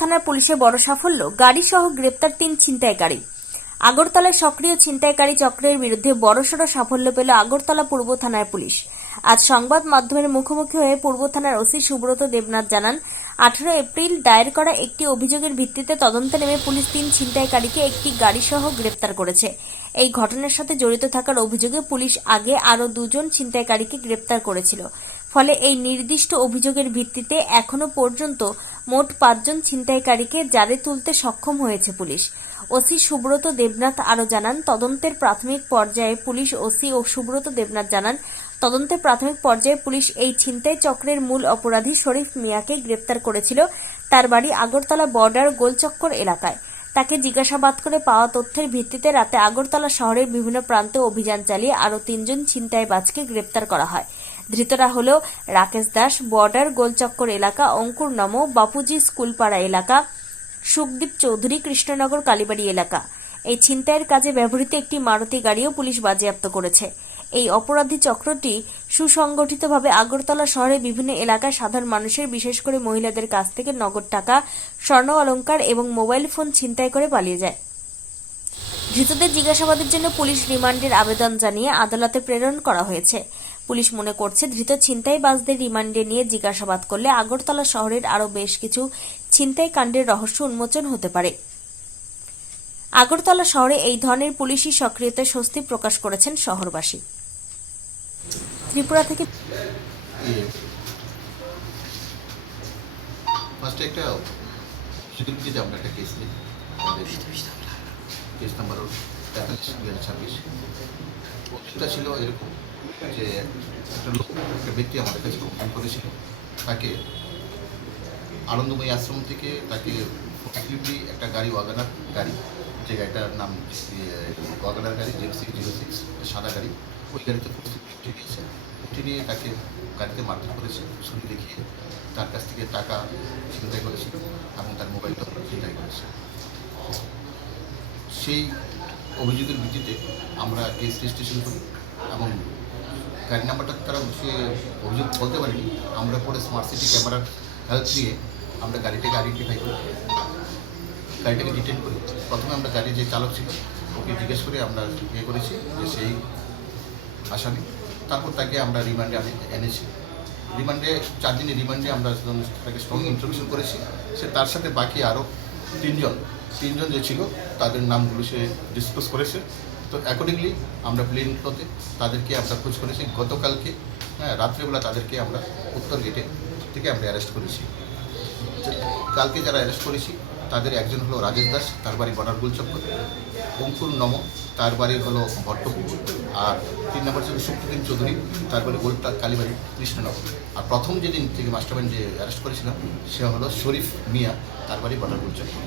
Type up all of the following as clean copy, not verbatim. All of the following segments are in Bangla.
থানার পুলিশের বড় সাফল্য, গাড়ি সহ গ্রেপ্তার 3 ছিনতাইকারী। আগরতলায় সক্রিয় ছিনতাইকারী চক্রের বিরুদ্ধে বড়সড় সাফল্য পেল আগরতলা পূর্ব থানার পুলিশ। আজ সংবাদ মাধ্যমের মুখোমুখি হয়ে পূর্ব থানার ওসি সুব্রত দেবনাথ জানান, 18 এপ্রিল দায়ের করা একটি অভিযোগের ভিত্তিতে তদন্তে নেমে পুলিশ 3 ছিনতাইকারীকে একটি গাড়ি সহ গ্রেপ্তার করেছে। এই ঘটনার সাথে জড়িত থাকার অভিযোগে পুলিশ আগে আরও 2 জন ছিনতাইকারীকে গ্রেপ্তার করেছিল। ফলে এই নির্দিষ্ট অভিযোগের ভিত্তিতে এখনো পর্যন্ত মোট 5 জন ছিনতাইকারীকে জালে তুলতে সক্ষম হয়েছে পুলিশ। ওসি সুব্রত দেবনাথ আরও জানান, তদন্তের প্রাথমিক পর্যায়ে পুলিশ এই ছিনতাই চক্রের মূল অপরাধী শরীফ মিয়াকে গ্রেপ্তার করেছিল। তার বাড়ি আগরতলা বর্ডার গোলচক্কর এলাকায়। তাকে জিজ্ঞাসাবাদ করে পাওয়া তথ্যের ভিত্তিতে রাতে আগরতলা শহরের বিভিন্ন প্রান্তে অভিযান চালিয়ে আরও 3 জন ছিনতাইবাজকে গ্রেপ্তার করা হয়। ধৃতরা হল রাকেশ দাস, বর্ডার গোলচক্কর এলাকা, অঙ্কুর নম, বাপুজি স্কুলপাড়া এলাকা, সুখদীপ চৌধুরী, কৃষ্ণনগর কালীবাড়ি এলাকা। এই ছিনতাইয়ের কাজে ব্যবহৃত একটি মারুতি গাড়িও পুলিশ বাজেয়াপ্ত করেছে। এই অপরাধী চক্রটি সুসংগঠিতভাবে আগরতলা শহরের বিভিন্ন এলাকায় সাধারণ মানুষের, বিশেষ করে মহিলাদের কাছ থেকে নগদ টাকা, স্বর্ণ অলংকার এবং মোবাইল ফোন ছিনতাই করে পালিয়ে যায়। ধৃতদের জিজ্ঞাসাবাদের জন্য পুলিশ রিমান্ডের আবেদন জানিয়ে আদালতে প্রেরণ করা হয়েছে। পুলিশ মনে করছে, ধৃত ছিনতাইবাজদের রিমান্ডে নিয়ে জিজ্ঞাসাবাদ করলে আগরতলা শহরের আরও বেশ কিছু ছিনতাই কাণ্ডের রহস্য উন্মোচন হতে পারে। আগরতলা শহরে এই ধরনের পুলিশি সক্রিয়তায় স্বস্তি প্রকাশ করেছেন শহরবাসী। ত্রিপুরা থেকে ফার্স্টে একটা সিকিউরিটিতে আমরা একটা কেস নিই, কেস নাম্বার 43/2026। এটা ছিল এরকম যে একটা ব্যক্তি আমাদের কাছে কমপ্লেন করেছিল, তাকে আনন্দময়ী আশ্রম থেকে তাকে ফোর্সফুলি একটা গাড়ি, ওয়াগনার গাড়ি, যে গাড়িটার নাম ওয়াগনার গাড়ি 0606, সাদা গাড়ি, ওই গাড়িতে উঠে নিয়েছে। উঠে নিয়ে তাকে গাড়িতে মারধর করেছে, ছুরি দেখিয়ে তার কাছ থেকে টাকা ছিনতাই করেছিল এবং তার মোবাইলটা ছিনতাই করেছে। সেই অভিযোগের ভিত্তিতে আমরা কেস রেজিস্ট্রেশন করি এবং গাড়ি নাম্বারটা তারা সে অভিযোগ বলতে পারেনি। আমরা পরে স্মার্ট সিটি ক্যামেরার হেল্প নিয়ে আমরা গাড়িটাকে আইডেন্টিফাই করি, গাড়িটাকে ডিটেন করি। প্রথমে আমরা গাড়ির যে চালক ছিল ওকে জিজ্ঞেস করে আমরা ইয়ে করেছি যে সেই আসামি। তারপর তাকে আমরা রিমান্ডে এনেছি। রিমান্ডে 4 দিনের রিমান্ডে আমরা তাকে স্ট্রং ইন্ট্রোডিউশন করেছি। সে তার সাথে বাকি আরও 3 জন যে ছিল তাদের নামগুলো সে ডিসক্লোজ করেছে। তো অ্যাকর্ডিংলি আমরা প্লেন ফ্লোতে তাদেরকে আমরা খোঁজ করেছি। গতকালকে রাত্রেবেলা তাদেরকে আমরা উত্তর গেটে থেকে আমরা অ্যারেস্ট করেছি। কালকে যারা অ্যারেস্ট করেছি তাদের একজন হলো রাজেশ দাস, তার বাড়ি বর্ডার গোলচক্কর, অঙ্কুর নম, তার বাড়ি হলো ভট্টপুর, আর 3 নম্বর ছিল সুখদীপ চৌধুরী, তার বাড়ি গোলটা কালীবাড়ি কৃষ্ণনগর। আর প্রথম যেদিন থেকে মাস্টারমাইন্ড যে অ্যারেস্ট করেছিলাম সে হলো শরীফ মিয়া, তার বাড়ি বর্ডার গোলচক্কর।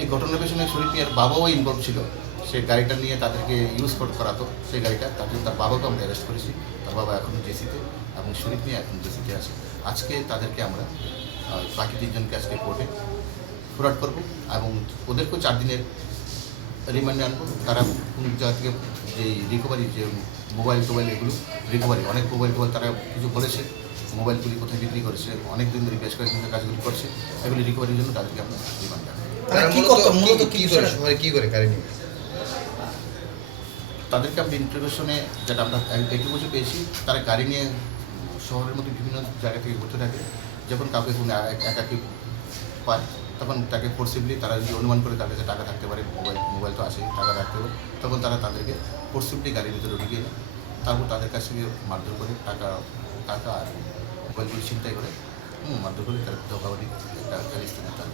এই ঘটনার পেছনে শরীফ মিয়ার বাবাও ইনভলভ ছিল। সে গাড়িটা নিয়ে তাদেরকে ইউজ করাতো, সেই গাড়িটা, তার জন্য তার বাবাকে আমরা অ্যারেস্ট করেছি। তার বাবা এখন জেসিতে এবং শরীফ মিয়া এখন জেসিতে আছে। আজকে তাদেরকে আমরা বাকি 3 জনকে আজকে কোর্টে ফরওয়ার্ড করবো এবং ওদেরকেও 4 দিনের রিমান্ডে আনবো। তারা কোন জায়গা থেকে যে রিকভারি, যে মোবাইল এগুলো রিকভারি, অনেক মোবাইল তারা কিছু বলেছে, মোবাইলগুলি কোথায় বিক্রি করেছে, অনেক দিন ধরে বেশ কয়েকদিন ধরে কাজগুলি করছে, এগুলি রিকভারির জন্য তাদেরকে আমরা রিমান্ড আনবো। তাদেরকে আমরা ইন্টারভিউশনে যেটা আমরা একটু পেয়েছি, তারা গাড়ি নিয়ে শহরের মধ্যে বিভিন্ন জায়গা থেকে ঘুরতে থাকে। যখন কাউকে কোনো একাকি পায় তখন তাকে ফোর্সিবলি, তারা যদি অনুমান করে তার কাছে টাকা থাকতে পারে, মোবাইল তো আসেই, টাকা থাকতে পারে, তখন তারা তাদেরকে ফোর্সিবলি গাড়ির ভিতরে ঢুকিয়ে নেয়। তারপর তাদের কাছ থেকে মারধর করে টাকা আর মোবাইলগুলি ছিনতাই করে মারধর করে তারা ধোকাবাড়ি একটা খালি স্থানে তারা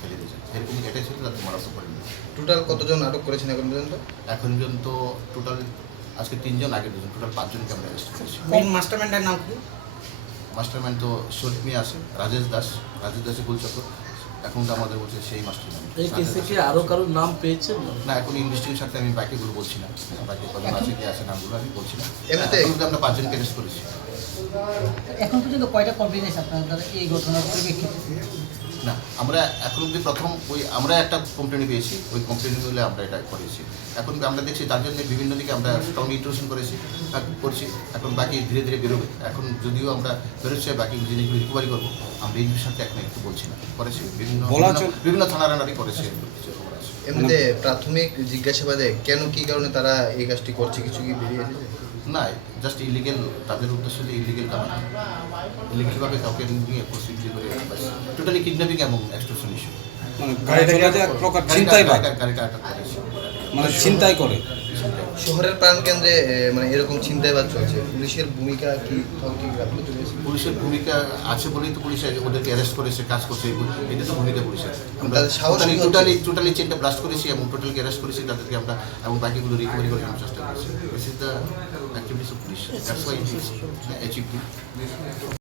ফেলে দিয়েছে। এরকম এটাই ছিল তাদের মারাত্মক পরিমাণ। টোটাল কতজন আটক করেছেন এখন পর্যন্ত? এখন পর্যন্ত টোটাল আজকে 3 জন, আগে 2 জন, টোটাল 5 জনকে আমরা অ্যারেস্ট করেছি। মাস্টারমাইন্ডের নাম কি? মাস্টারমাইন্ড তো শরীফ মিয়া আছে, রাজেশ দাসের গোলচক্কর। এখন তো আমাদের বলছে সেই মাস্টারমাইন্ড। এই কেসে কি আরো কারোর নাম পেয়েছেন? না, এখন ইনভেস্টিগেশন সাথে আমি বাকিগুলো বলছি না, বাকি কজন আছে কি আছে নামগুলো আমি বলছি না। এখন আমরা 5 জনকে অ্যারেস্ট করেছি। এখন পর্যন্ত কয়টা কমপ্লেন এসেছে আপনাদের এই ঘটনার পরিপ্রেক্ষিতে? না, আমরা এখন অব্দি প্রথম আমরা একটা কমপ্লেন পেয়েছি, ওই কমপ্লেন বলে আমরা এটা করেছি। এখন আমরা দেখছি তার জন্য বিভিন্ন দিকে আমরা স্ট্রং ইন্ট্রোশন করছি। এখন বাকি ধীরে ধীরে বেরোবে। এখন যদিও আমরা বেরোচ্ছে, বাকি জিনিসগুলো রিকভারি করবো। আমরা এই বিষয়টা এখন একটু বলছি না, করেছি বিভিন্ন থানারানারি করেছে, কিছু খবর আছে। এমনিতে প্রাথমিক জিজ্ঞাসাবাদে কেন কি কারণে তারা এই কাজটি করছে কিছু কি বেরিয়ে এসেছে? না, জাস্ট ইলিগেল, তাদের উদ্দেশ্য যে ইলিগেল কামান, ইলিগেলভাবে কাউকে নিয়ে প্রসিডিউর করে টোটালি কিডন্যাপিং এবং এক্সটর্শন ইস্যু। মানে গাড়িটাকে এক প্রকার ছিনতাই বা গাড়িটা আটক করেছে। মানে ছিনতাই করে। শহরের প্রাণকেন্দ্রে মানে এরকম ছিনতাইবাজ চলছে, পুলিশের ভূমিকা কি গাফিলতি রয়েছে? পুলিশের ভূমিকা আছে বলেই তো পুলিশ ওদেরকে অ্যারেস্ট করেছে, কাজ করছে, এটা তো ভূমিকা পুলিশের। আমরা তাদের সাহস কি হচ্ছে? টোটালি চেনটা ব্লাস্ট করেছি এবং টোটালকে অ্যারেস্ট করেছি তাদেরকে আমরা, এবং বাকিগুলো রিকভারি করার জন্য চেষ্টা করছি। This is the activities of police, that's why it is achieved.